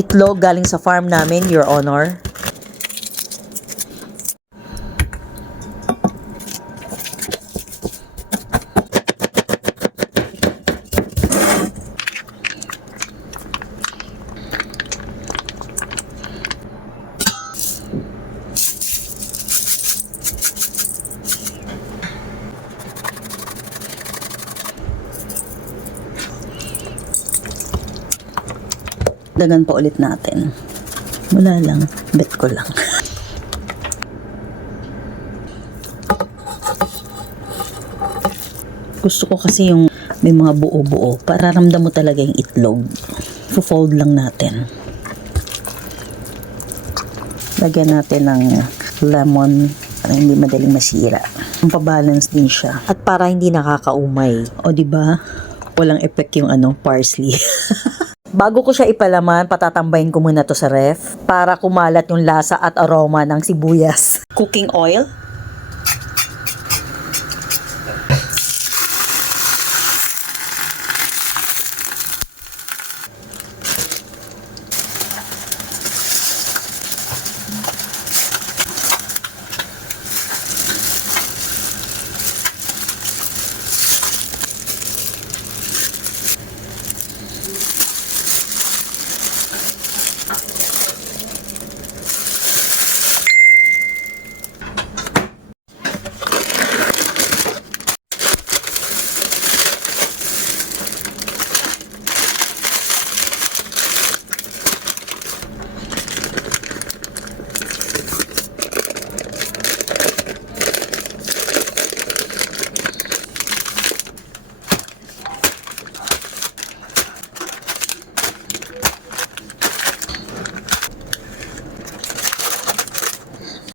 Itlog galing sa farm namin, Your Honor. Dagan pa ulit natin. Wala lang, bet ko lang. Gusto ko kasi yung may mga buo-buo para ramdam mo talaga yung itlog. Fold lang natin. Lagyan natin ng lemon para hindi madaling masira. Pabalance din siya. At para hindi nakakaumay. O di ba? Walang effect yung parsley. Bago ko siya ipalaman, patatambayin ko muna to sa ref para kumalat yung lasa at aroma ng sibuyas. Cooking oil,